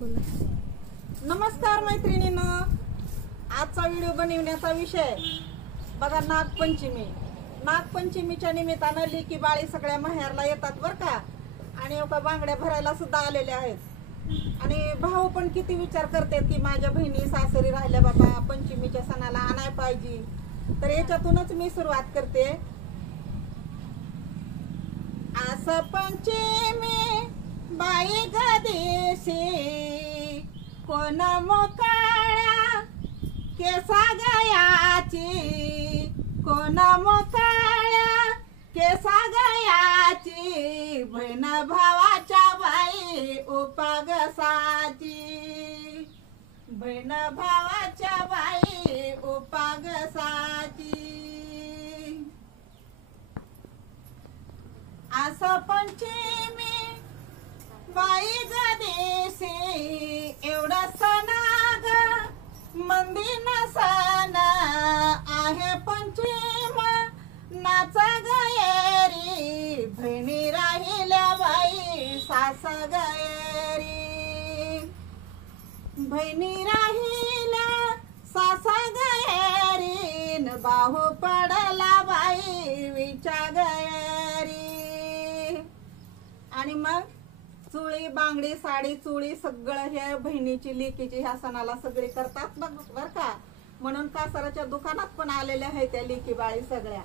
नमस्कार मैत्रिणींनो, आजचा व्हिडिओ बनवण्याचा विषय बघा नागपंचमी। नागपंचमीच्या निमित्तानं लेकी बाळी सगळ्या माहेरला येतात बर का, आणि एका बांगड्या भरायला सुद्धा आलेल्या आहेत। आणि भाऊ पण किती विचार करतात की माझ्या बहिणी सासरी राहिल्या बाबा, पंचमीच्या सणाला आणाय पाहिजे। तर याच्यातूनच मी सुरुवात करते। असं पंचमी बाई गदेशी कोण मोकाळ्या केसा गयाची, कोण मोकाळ्या केसा गयाची, बहीण भावाच्या बाई उपागसाची, बहीण भावाच्या बाई उपागसाची। असं पंचमी बाई गदेशी एवढा सणाग मंदी नसन आहे पंचम नाचा गयरी, बहिणी राहिल्या बाई सास गयरी, बहिणी राहिल्या सास गयरी, बाहू पडला बाई विचा गयरी। आणि मग चुळी बांगडी साडी चुळी सगळं हे बहिणीची लेकीची ह्या सणाला सगळे करतात बर का। म्हणून कासाराच्या दुकानात पण आलेल्या आहेत त्या लेकी बाळी सगळ्या।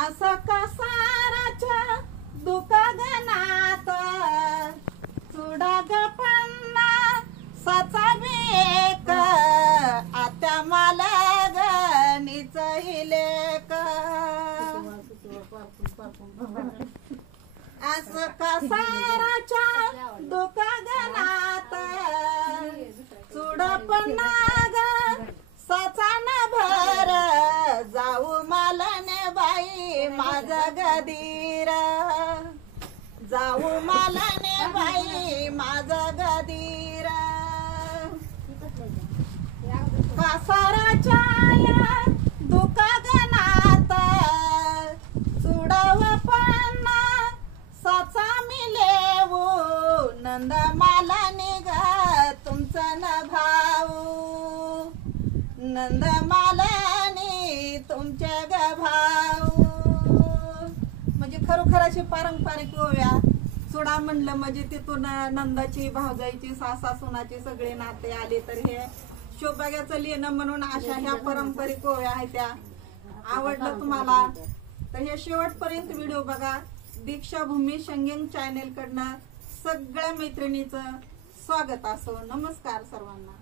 असं कासाराच्या दुकानात चुडा गपन्ना साचा बेक, आत्या मालग निच इलेक। असं कासाराच्या दुकानात चुडपणाग साचान भर, जाऊ मालने बाई माझा गदीर, जाऊ मालने बाई माझा गदीर। कासाराच्या या दुकानात चुडव पन्ना साचा मिलेवू, नंद मालाने ग तुमचा न भाऊ, नंद मालाने तुमच्या ग भाऊ। म्हणजे खरोखर अशी पारंपरिक ओव्या। चुडा म्हणलं म्हणजे तिथून नंदाची भावजाईची सासा सुनाची सगळे नाते आले, तर हे शोभाग्याचं लिहिणं म्हणून अशा ह्या पारंपरिक ओव्या आहेत त्या। आवडलं तुम्हाला तर हे शेवटपर्यंत व्हिडिओ बघा। दीक्षाभूमी संगीत चॅनेल कडनं सगळ्या मैत्रिणीचं स्वागत असो। नमस्कार सर्वांना।